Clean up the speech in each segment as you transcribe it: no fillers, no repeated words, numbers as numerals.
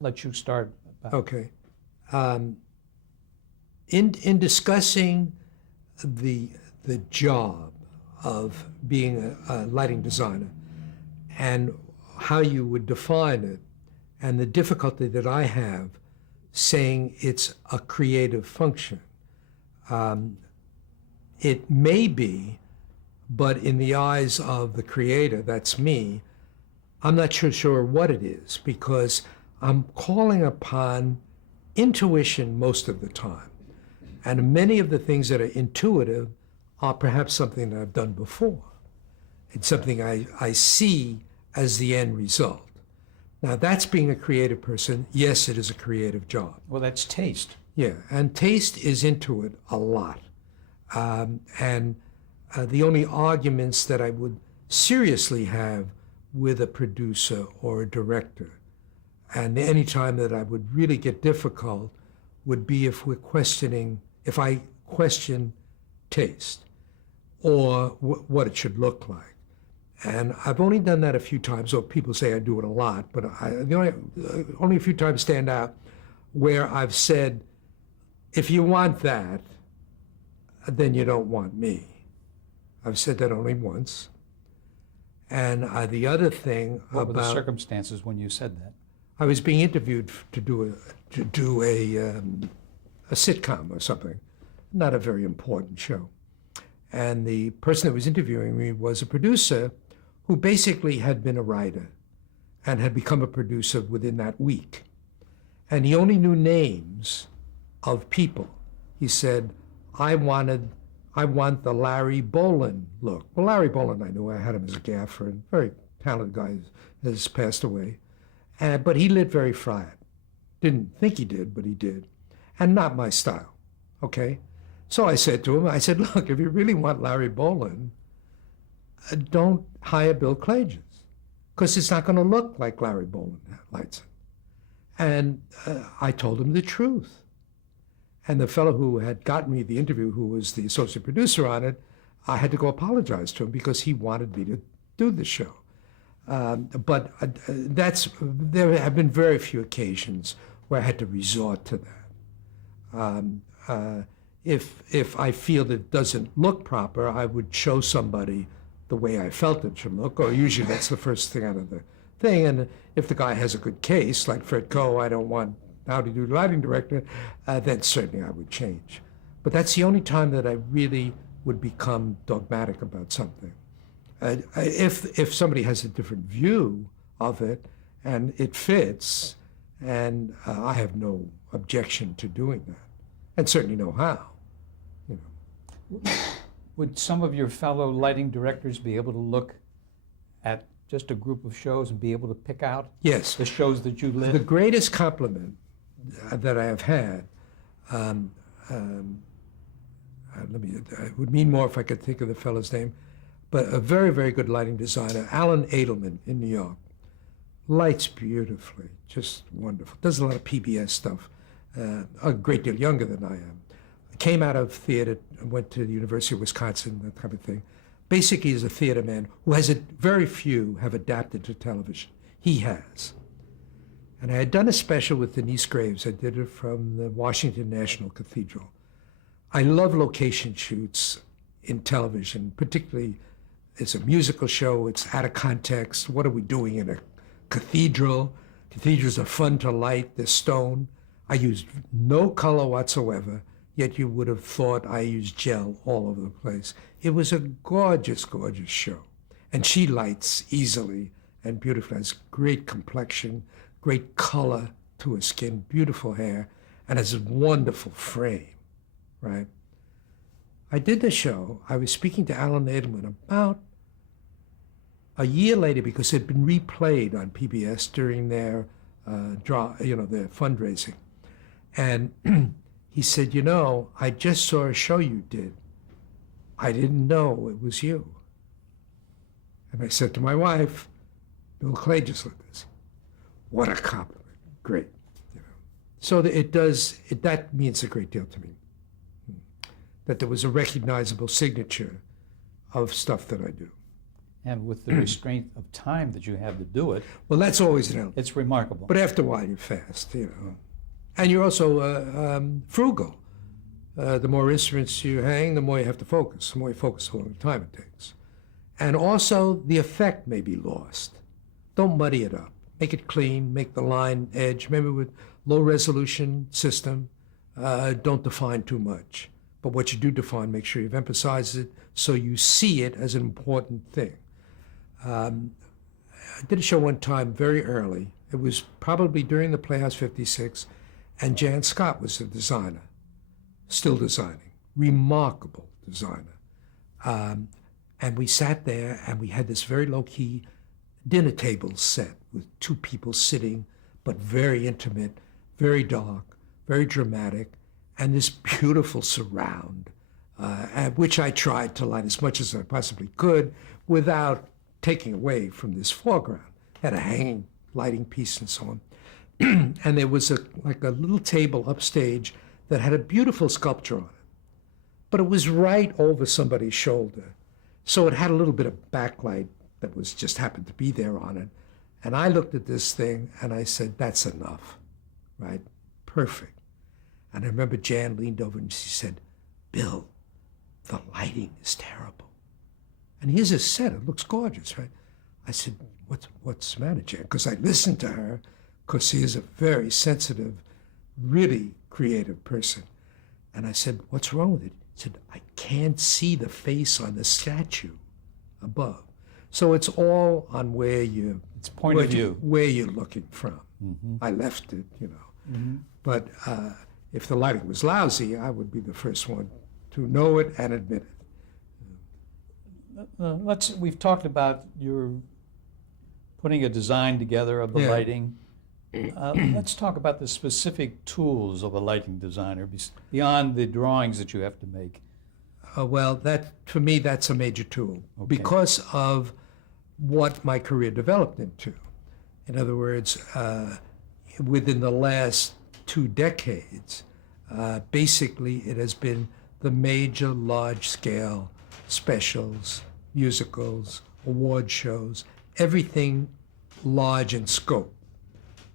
let you start. Okay. In discussing the job of being a lighting designer and how you would define it, and the difficulty that I have saying it's a creative function. It may be, but in the eyes of the creator, that's me, I'm not sure what it is, because I'm calling upon intuition most of the time. And many of the things that are intuitive are perhaps something that I've done before. It's something I see as the end result. Now, that's being a creative person. Yes, it is a creative job. Well, that's taste. Yeah, and taste is into it a lot. The only arguments that I would seriously have with a producer or a director, and any time that I would really get difficult, would be if I question taste or what it should look like. And I've only done that a few times, or people say I do it a lot, but only a few times stand out where I've said, if you want that, then you don't want me. I've said that only once. And the other thing what were the circumstances when you said that? I was being interviewed to do a sitcom or something, not a very important show. And the person that was interviewing me was a producer who basically had been a writer and had become a producer within that week. And he only knew names of people. He said, I want the Larry Bolin look. Well, Larry Bolin, I knew. I had him as a gaffer, and very talented guy, has passed away. But he lit very flat. Didn't think he did, but he did. And not my style, okay? So I said to him, look, if you really want Larry Bolin, don't hire Bill Klages, because it's not going to look like Larry Bolin lights it. And I told him the truth. And the fellow who had gotten me the interview, who was the associate producer on it, I had to go apologize to him because he wanted me to do the show. But there have been very few occasions where I had to resort to that. If I feel that it doesn't look proper, I would show somebody the way I felt it should look, or usually that's the first thing out of the thing. And if the guy has a good case, like Fred Coe, I don't want how to do lighting director, then certainly I would change. But that's the only time that I really would become dogmatic about something. If somebody has a different view of it and it fits, and I have no objection to doing that, and certainly know how. You know. Would some of your fellow lighting directors be able to look at just a group of shows and be able to pick out yes. the shows that you lit? The greatest compliment that I have had, it would mean more if I could think of the fellow's name, but a very, very good lighting designer, Alan Edelman in New York. Lights beautifully, just wonderful. Does a lot of PBS stuff, a great deal younger than I am. Came out of theater, went to the University of Wisconsin, that type of thing. Basically is a theater man who very few have adapted to television. He has. And I had done a special with Denise Graves. I did it from the Washington National Cathedral. I love location shoots in television, particularly it's a musical show, it's out of context. What are we doing in a cathedral? Cathedrals are fun to light, they're stone. I used no color whatsoever, yet you would have thought I used gel all over the place. It was a gorgeous, gorgeous show. And she lights easily and beautifully, has great complexion, great color to her skin, beautiful hair, and has a wonderful frame, right? I did the show. I was speaking to Alan Edelman about a year later because it had been replayed on PBS during their their fundraising. And he said, I just saw a show you did. I didn't know it was you. And I said to my wife, Bill Klages lit this. What a compliment. Great. So that means a great deal to me. That there was a recognizable signature of stuff that I do. and with the restraint of time that you have to do it, Well, that's always an element. it's remarkable. But after a while, you're fast, And you're also frugal. The more instruments you hang, the more you have to focus. The more you focus, the longer time it takes. And also, the effect may be lost. Don't muddy it up. Make it clean, make the line edge. Remember, with low-resolution system, don't define too much. But what you do define, make sure you've emphasized it so you see it as an important thing. I did a show one time very early. It was probably during the Playhouse 56, and Jan Scott was the designer, still designing, remarkable designer. And we sat there and we had this very low-key dinner table set with two people sitting, but very intimate, very dark, very dramatic, and this beautiful surround, which I tried to light as much as I possibly could without taking away from this foreground. Had a hanging lighting piece and so on. And there was like a little table upstage that had a beautiful sculpture on it. But it was right over somebody's shoulder. So it had a little bit of backlight that was just happened to be there on it. And I looked at this thing and I said, that's enough, right? Perfect. And I remember Jan leaned over and she said, Bill, the lighting is terrible. And here's a set, it looks gorgeous, right? I said, what's the matter, Jan? Because I listened to her, because she is a very sensitive, really creative person. And I said, what's wrong with it? He said, I can't see the face on the statue above. So it's all on where you, It's point of view. where you're looking from. Mm-hmm. I left it, Mm-hmm. But if the lighting was lousy, I would be the first one to know it and admit it. We've talked about your putting a design together of the Yeah. lighting. Let's talk about the specific tools of a lighting designer beyond the drawings that you have to make. Well, that for me, that's a major tool Okay. because of what my career developed into. In other words, within the last 2 decades, basically it has been the major large-scale specials, musicals, award shows, everything large in scope.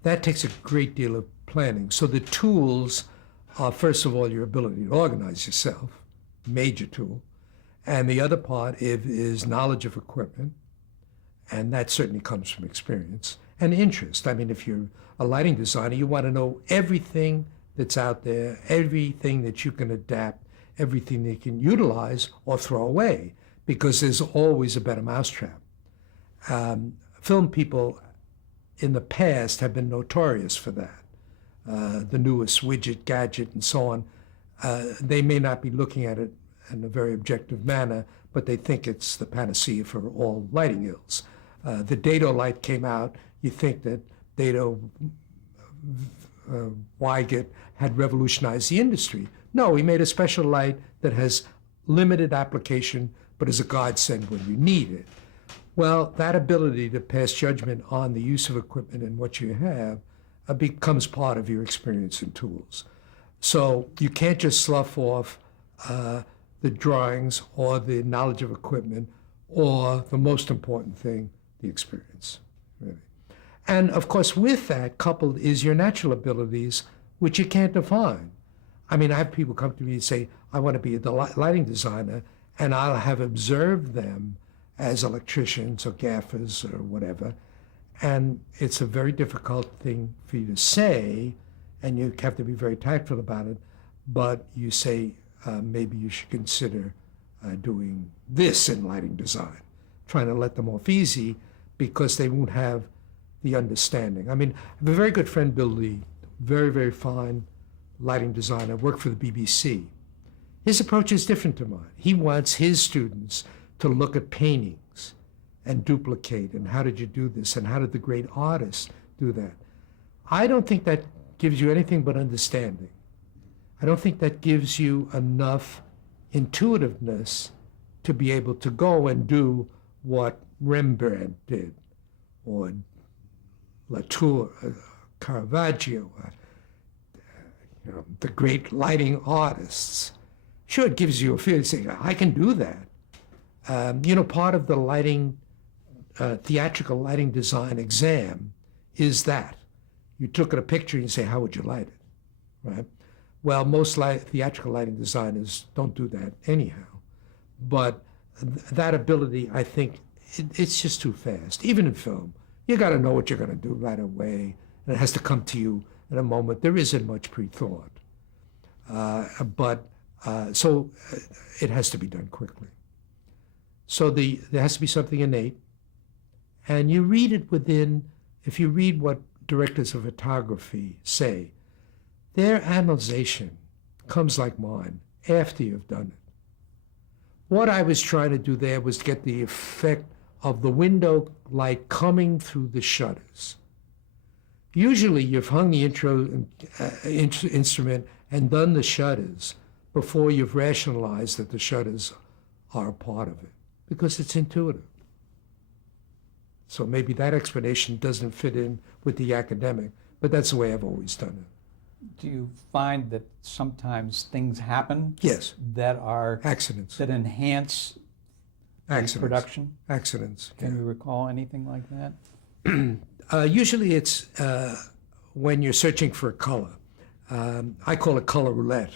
That takes a great deal of planning. So the tools are, first of all, your ability to organize yourself, major tool. And the other part is knowledge of equipment, and that certainly comes from experience, and interest. I mean, if you're a lighting designer, you want to know everything that's out there, everything that you can adapt, everything that you can utilize or throw away, because there's always a better mousetrap. Film people in the past have been notorious for that. The newest widget, gadget, and so on, they may not be looking at it in a very objective manner, but they think it's the panacea for all lighting ills. The dado light came out, you think that dado Weigert had revolutionized the industry. No, he made a special light that has limited application, but is a godsend when you need it. Well, that ability to pass judgment on the use of equipment and what you have becomes part of your experience and tools. So you can't just slough off the drawings or the knowledge of equipment or the most important thing, the experience, really. And of course, with that coupled is your natural abilities, which you can't define. I mean, I have people come to me and say, I want to be a lighting designer, and I'll have observed them as electricians or gaffers or whatever. And it's a very difficult thing for you to say, and you have to be very tactful about it, but you say, maybe you should consider doing this in lighting design, trying to let them off easy because they won't have the understanding. I mean, I have a very good friend, Bill Lee, very, very fine lighting designer, worked for the BBC. His approach is different to mine. He wants his students to look at paintings and duplicate, and how did you do this, and how did the great artists do that? I don't think that gives you anything but understanding. I don't think that gives you enough intuitiveness to be able to go and do what Rembrandt did, or Latour, Caravaggio, the great lighting artists. Sure, it gives you a feeling saying, I can do that. Part of the lighting theatrical lighting design exam is that. You look at a picture and you say, how would you light it, right? Well, most theatrical lighting designers don't do that anyhow. But that ability, I think, it's just too fast. Even in film, you got to know what you're going to do right away, and it has to come to you in a moment. There isn't much pre-thought. So it has to be done quickly. So there has to be something innate, and you read it within, if you read what directors of photography say, their analyzation comes like mine after you've done it. What I was trying to do there was get the effect of the window light coming through the shutters. Usually you've hung the instrument and done the shutters before you've rationalized that the shutters are a part of it, because it's intuitive. So maybe that explanation doesn't fit in with the academic, but that's the way I've always done it. Do you find that sometimes things happen? Yes. That are accidents. That enhance production? Accidents. Can you recall anything like that? Usually it's when you're searching for a color. I call it color roulette.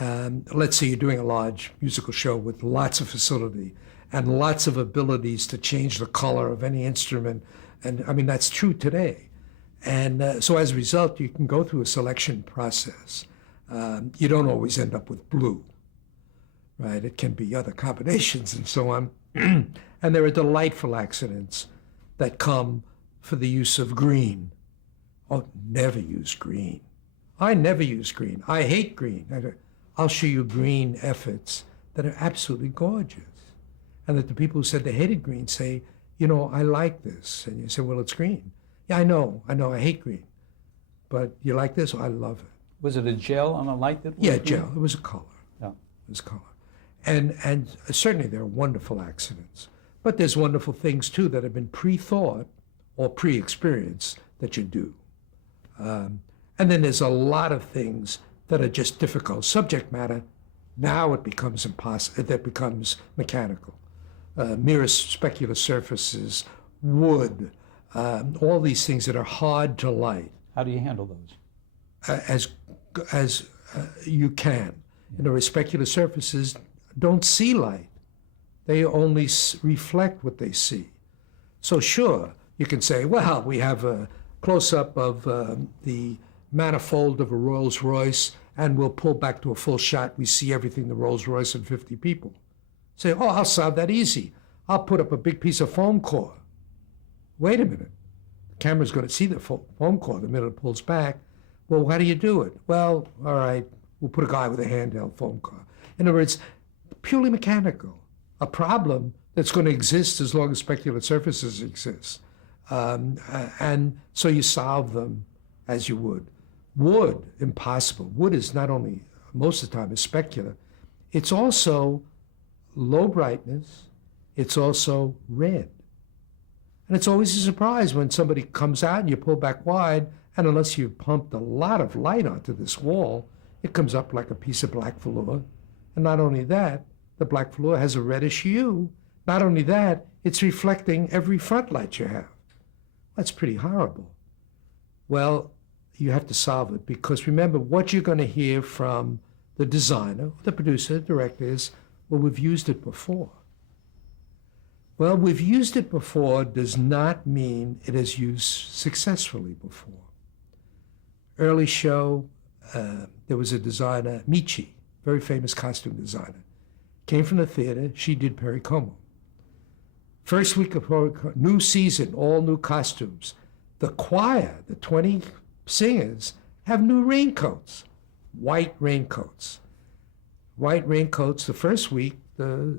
Let's say you're doing a large musical show with lots of facility and lots of abilities to change the color of any instrument. And I mean, that's true today. And so as a result, you can go through a selection process. You don't always end up with blue, right? It can be other combinations and so on. And there are delightful accidents that come for the use of green. Oh, never use green. I never use green. I hate green. I'll show you green efforts that are absolutely gorgeous. And that the people who said they hated green say, you know, I like this. And you say, well, it's green. Yeah, I know, I hate green. But you like this? Oh, I love it. Was it a gel on a light that was Yeah, green? gel. It was a color. Yeah. It was color. And certainly there are wonderful accidents. But there's wonderful things, too, that have been pre-thought or pre-experienced that you do. And then there's a lot of things that are just difficult. Subject matter, now it becomes impossible. That becomes mechanical. Mirror specular surfaces, wood, all these things that are hard to light. How do you handle those? As you can. You know, specular surfaces don't see light. They only reflect what they see. So sure, you can say, well, we have a close-up of the manifold of a Rolls Royce, and we'll pull back to a full shot. We see everything, the Rolls Royce and 50 people. Say, oh, I'll solve that easy. I'll put up a big piece of foam core. Wait a minute. The camera's going to see the foam core the minute it pulls back. Well, how do you do it? Well, all right, we'll put a guy with a handheld foam core. In other words, purely mechanical. A problem that's going to exist as long as specular surfaces exist. And so you solve them as you would. Wood, impossible. Wood is not only, most of the time, is specular. It's also low brightness. It's also red. And it's always a surprise when somebody comes out and you pull back wide, and unless you've pumped a lot of light onto this wall, it comes up like a piece of black velour. And not only that, the black velour has a reddish hue. Not only that, it's reflecting every front light you have. That's pretty horrible. Well, you have to solve it, because remember, what you're going to hear from the designer, the producer, the director is, well, we've used it before. Well, we've used it before does not mean it is used successfully before. Early show, there was a designer, Michi, very famous costume designer, came from the theater. She did Perry Como. First week of new season, all new costumes. The choir, the 20 singers, have new raincoats, white raincoats. White raincoats, the first week, the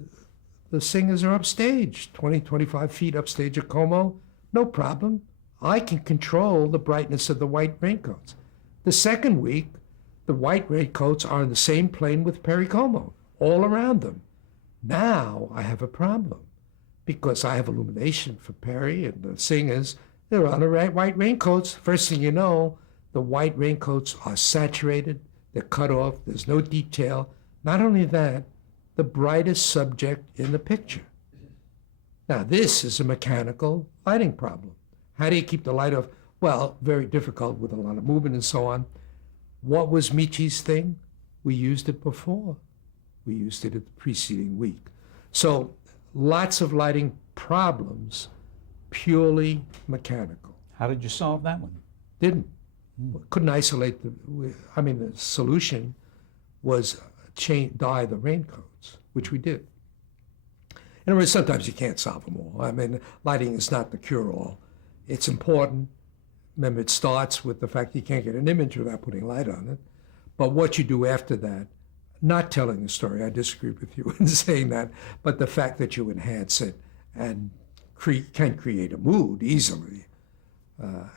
singers are upstage, 20, 25 feet upstage at Como, no problem. I can control the brightness of the white raincoats. The second week, the white raincoats are on the same plane with Perry Como, all around them. Now I have a problem, because I have illumination for Perry and the singers. They're on the white raincoats. First thing you know, the white raincoats are saturated, they're cut off, there's no detail. Not only that, the brightest subject in the picture. Now, this is a mechanical lighting problem. How do you keep the light off? Well, very difficult with a lot of movement and so on. What was Michi's thing? We used it before. We used it the preceding week. So lots of lighting problems, purely mechanical. How did you solve that one? Didn't. Couldn't isolate the solution was dye the raincoats, which we did. And sometimes you can't solve them all. I mean, lighting is not the cure-all. It's important. Remember, it starts with the fact you can't get an image without putting light on it. But what you do after that, not telling the story, I disagree with you in saying that, but the fact that you enhance it and can create a mood easily,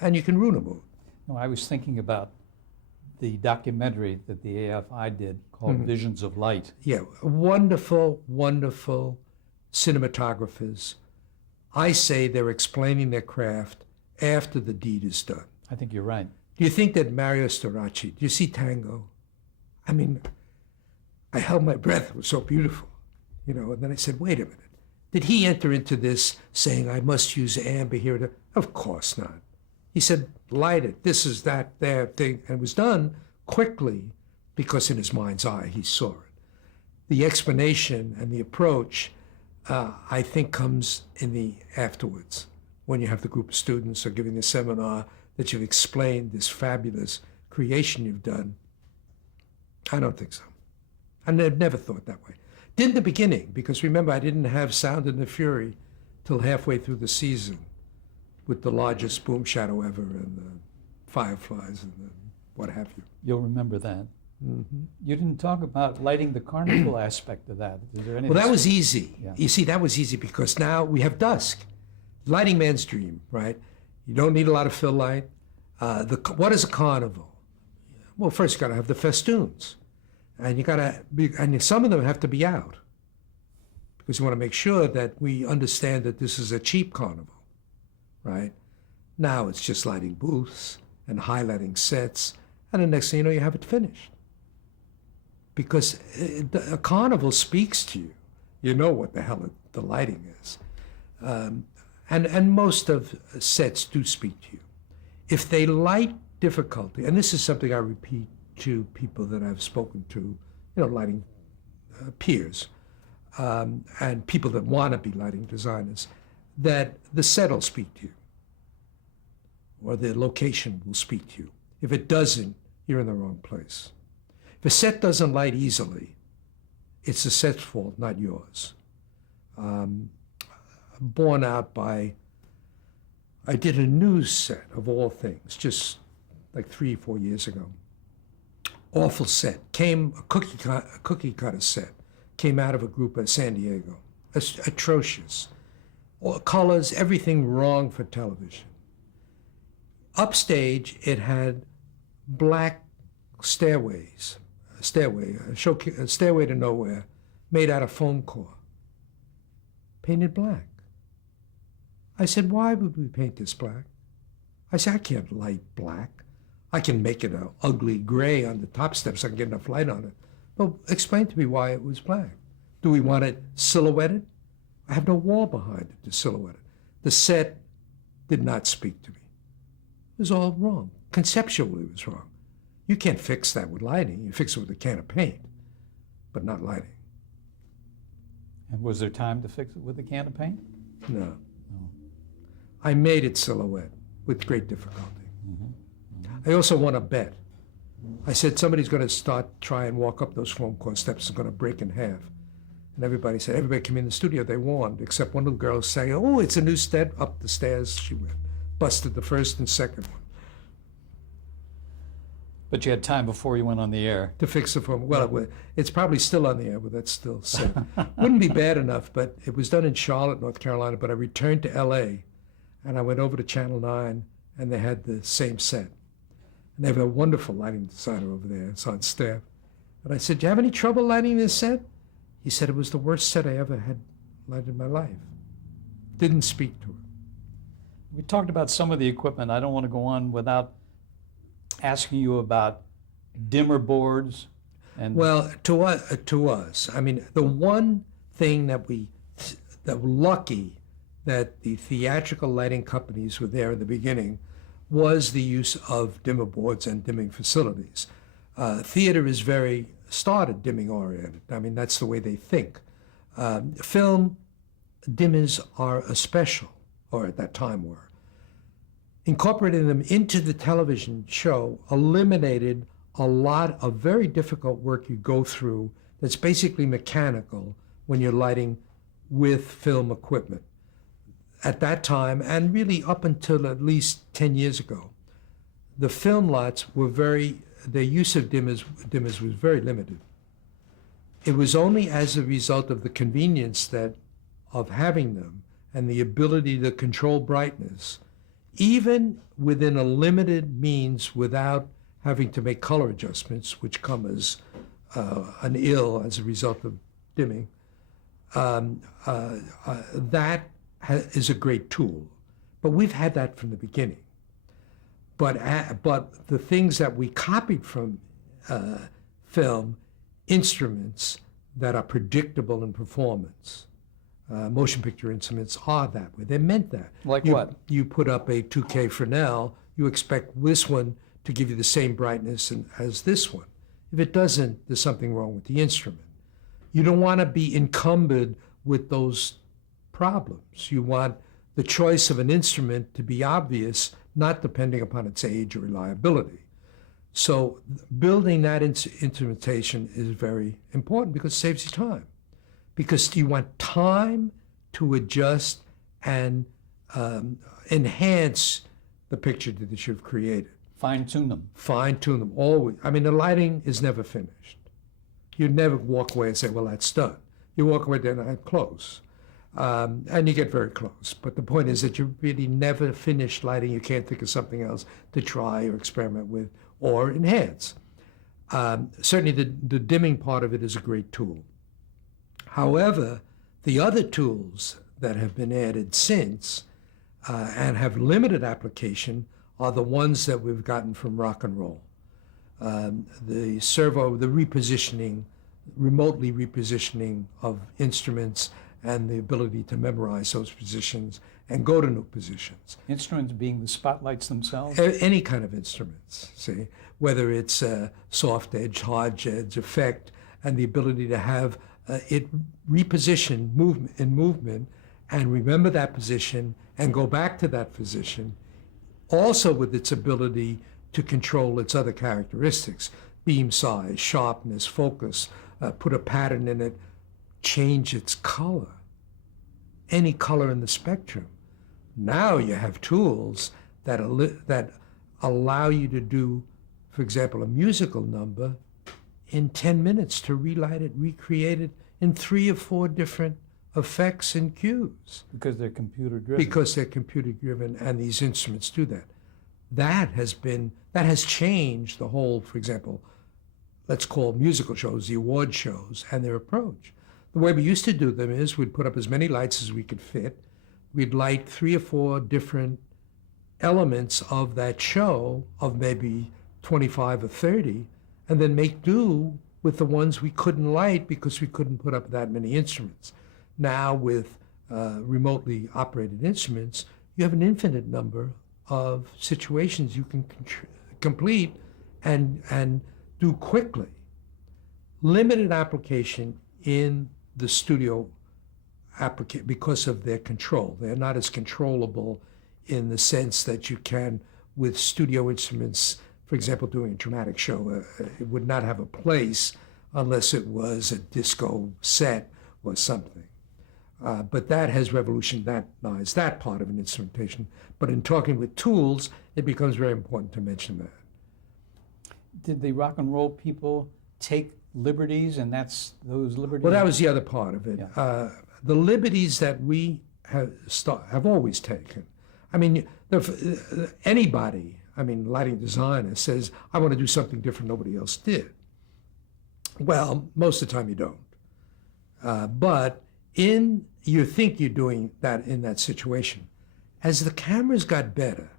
and you can ruin a mood. No, I was thinking about the documentary that the AFI did called Visions of Light. Yeah, wonderful, wonderful cinematographers. I say they're explaining their craft after the deed is done. I think you're right. Do you think that Mario Storace, do you see Tango? I mean, I held my breath. It was so beautiful, and then I said, wait a minute. Did he enter into this saying, I must use amber here? Of course not. He said, light it. This is that, there thing. And it was done quickly because in his mind's eye, he saw it. The explanation and the approach, I think, comes in the afterwards, when you have the group of students or giving a seminar that you've explained this fabulous creation you've done. I don't think so. And I've never thought that way. Did in the beginning, because remember, I didn't have Sound and the Fury till halfway through the season with the largest boom shadow ever and the fireflies and the what have you. You'll remember that. Mm-hmm. You didn't talk about lighting the carnival aspect of that. Is there anything? Well, that was easy. Yeah. You see, that was easy because now we have dusk. Lighting man's dream, right? You don't need a lot of fill light. What is a carnival? Well, first you got to have the festoons. And and some of them have to be out because you want to make sure that we understand that this is a cheap carnival, right? Now it's just lighting booths and highlighting sets, and the next thing you know, you have it finished. Because a carnival speaks to you. You know what the hell the lighting is. And most of sets do speak to you. If they light difficulty, and this is something I repeat to people that I've spoken to, lighting peers, and people that want to be lighting designers, that the set will speak to you, or the location will speak to you. If it doesn't, you're in the wrong place. If a set doesn't light easily, it's the set's fault, not yours. Borne out by, I did a news set of all things, just like 3-4 years ago. Awful set. A cookie cutter set. Came out of a group at San Diego. Atrocious. All colors, everything wrong for television. Upstage, it had black stairways. A stairway to nowhere, made out of foam core. Painted black. I said, why would we paint this black? I said, I can't light black. I can make it an ugly gray on the top steps. I can get enough light on it. But explain to me why it was black. Do we want it silhouetted? I have no wall behind it to silhouette it. The set did not speak to me. It was all wrong. Conceptually, it was wrong. You can't fix that with lighting. You fix it with a can of paint, but not lighting. And was there time to fix it with a can of paint? No. I made it silhouette with great difficulty. I also won a bet. I said, somebody's going to try and walk up those foam core steps. It's going to break in half. And everybody came in the studio. They warned, except one little girl saying, oh, it's a new step. Up the stairs she went. Busted the first and second one. But you had time before you went on the air. To fix the foam. Well, it's probably still on the air, but that's still set. Wouldn't be bad enough, but it was done in Charlotte, North Carolina. But I returned to L.A., and I went over to Channel 9, and they had the same set. And they have a wonderful lighting designer over there. It's on staff. And I said, do you have any trouble lighting this set? He said, it was the worst set I ever had lighted in my life. Didn't speak to it. We talked about some of the equipment. I don't want to go on without asking you about dimmer boards. And well, to us, I mean, the one thing that we're lucky that the theatrical lighting companies were there in the beginning was the use of dimmer boards and dimming facilities. Theater is very started dimming oriented. I mean, that's the way they think. Film dimmers are a special, or at that time were. Incorporating them into the television show eliminated a lot of very difficult work you go through that's basically mechanical when you're lighting with film equipment. At that time, and really up until at least 10 years ago, the film lights were their use of dimmers was very limited. It was only as a result of the convenience of having them and the ability to control brightness, even within a limited means without having to make color adjustments, which come as an ill as a result of dimming, that is a great tool. But we've had that from the beginning. But the things that we copied from film, instruments that are predictable in performance, motion picture instruments are that way. They meant that. Like what? You put up a 2K Fresnel, you expect this one to give you the same brightness as this one. If it doesn't, there's something wrong with the instrument. You don't want to be encumbered with those problems. You want the choice of an instrument to be obvious, not depending upon its age or reliability. So building that instrumentation is very important because it saves you time. Because you want time to adjust and enhance the picture that you've created. Fine-tune them. Fine-tune them, always. I mean, the lighting is never finished. You never walk away and say, well, that's done. You walk away and I'm close. And you get very close. But the point is that you really never finish lighting. You can't think of something else to try or experiment with or enhance. Certainly the dimming part of it is a great tool. However, the other tools that have been added since and have limited application are the ones that we've gotten from rock and roll. The repositioning, remotely repositioning of instruments and the ability to memorize those positions and go to new positions. Instruments being the spotlights themselves? Any kind of instruments, see, whether it's soft edge, hard edge effect, and the ability to have it reposition movement and remember that position and go back to that position, also with its ability to control its other characteristics, beam size, sharpness, focus, put a pattern in it, change its color, any color in the spectrum. Now you have tools that allow you to do, for example, a musical number in 10 minutes to relight it, recreate it in 3 or 4 different effects and cues. Because they're computer driven. Because they're computer driven and these instruments do that. That has changed the whole, for example, let's call musical shows, the award shows, and their approach. The way we used to do them is we'd put up as many lights as we could fit. We'd light 3 or 4 different elements of that show, of maybe 25 or 30, and then make do with the ones we couldn't light because we couldn't put up that many instruments. Now with remotely operated instruments, you have an infinite number of situations you can complete and do quickly. Limited application in the studio because of their control. They're not as controllable in the sense that you can with studio instruments. For example, doing a dramatic show, it would not have a place unless it was a disco set or something. But that has revolutionized that part of an instrumentation. But in talking with tools, it becomes very important to mention that. Did the rock and roll people take liberties, and those liberties? Well, that was the other part of it. Yeah. The liberties that we have always taken. I mean, anybody, lighting designer says, I want to do something different nobody else did. Well, most of the time you don't. But you think you're doing that in that situation. As the cameras got better,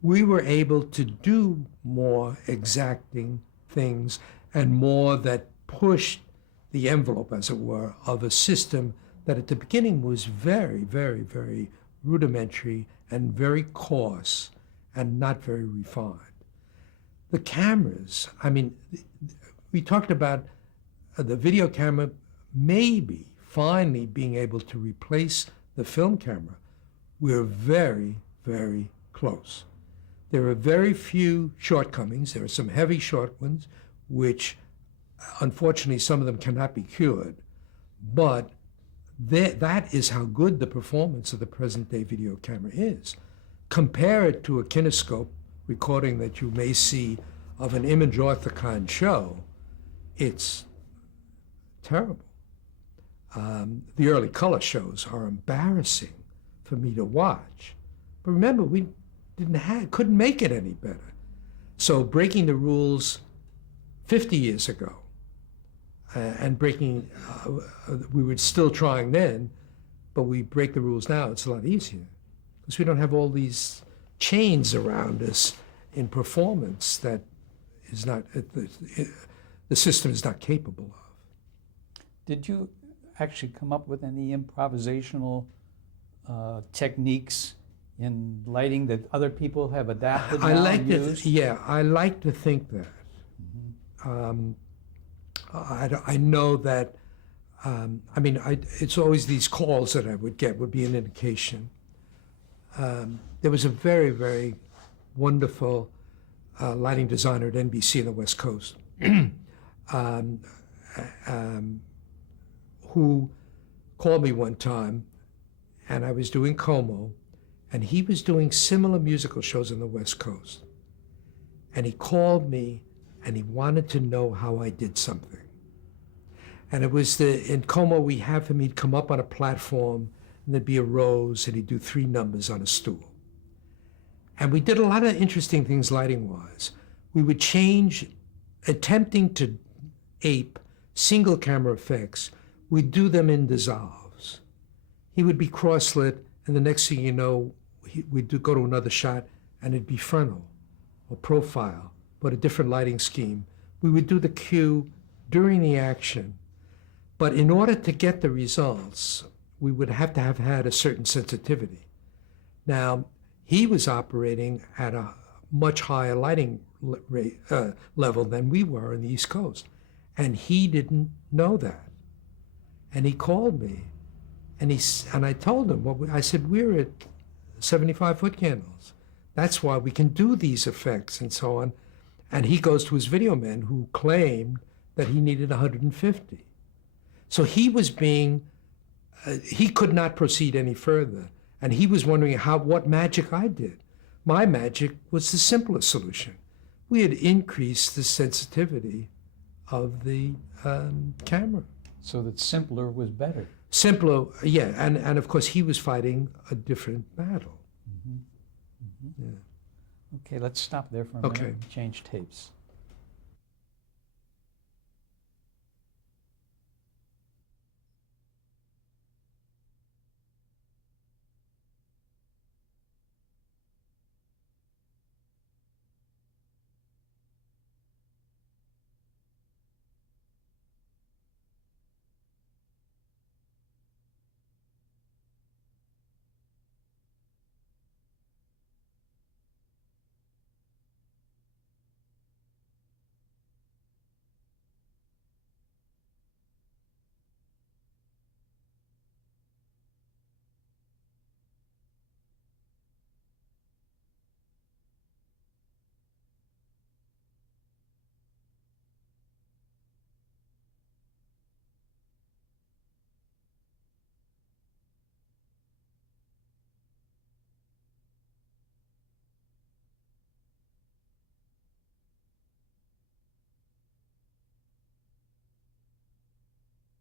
we were able to do more exacting things and more that pushed the envelope, as it were, of a system that at the beginning was very, very, very rudimentary and very coarse and not very refined. The cameras, I mean, we talked about the video camera maybe finally being able to replace the film camera. We're very, very close. There are very few shortcomings. There are some heavy short ones, which unfortunately some of them cannot be cured, but that is how good the performance of the present-day video camera is. Compare it to a kinescope recording that you may see of an image orthicon show, it's terrible. The early color shows are embarrassing for me to watch. But remember, we couldn't make it any better. So breaking the rules 50 years ago, and breaking, we were still trying then, but we break the rules now, it's a lot easier. Because we don't have all these chains around us in performance that is not, the system is not capable of. Did you actually come up with any improvisational techniques in lighting that other people have adapted now and used? I like to think that. I know that, it's always these calls that I would get would be an indication. There was a very, very wonderful lighting designer at NBC in the West Coast who called me one time, and I was doing Como, and he was doing similar musical shows on the West Coast. And he called me, and he wanted to know how I did something. And it was in Como, we have him, he'd come up on a platform, and there'd be a rose, and he'd do 3 numbers on a stool. And we did a lot of interesting things lighting-wise. We would change, attempting to ape single camera effects, we'd do them in dissolves. He would be cross-lit, and the next thing you know, we'd go to another shot, and it'd be frontal or profile, but a different lighting scheme. We would do the cue during the action, but in order to get the results, we would have to have had a certain sensitivity. Now, he was operating at a much higher lighting level than we were in the East Coast, and he didn't know that. And he called me, and I told him, I said, we're at 75-foot candles. That's why we can do these effects and so on. And he goes to his video man who claimed that he needed 150. So he was he could not proceed any further. And he was wondering what magic I did. My magic was the simplest solution. We had increased the sensitivity of the camera. So that simpler was better. Simpler, yeah, and of course he was fighting a different battle. Yeah. Okay, let's stop there for a minute and change tapes.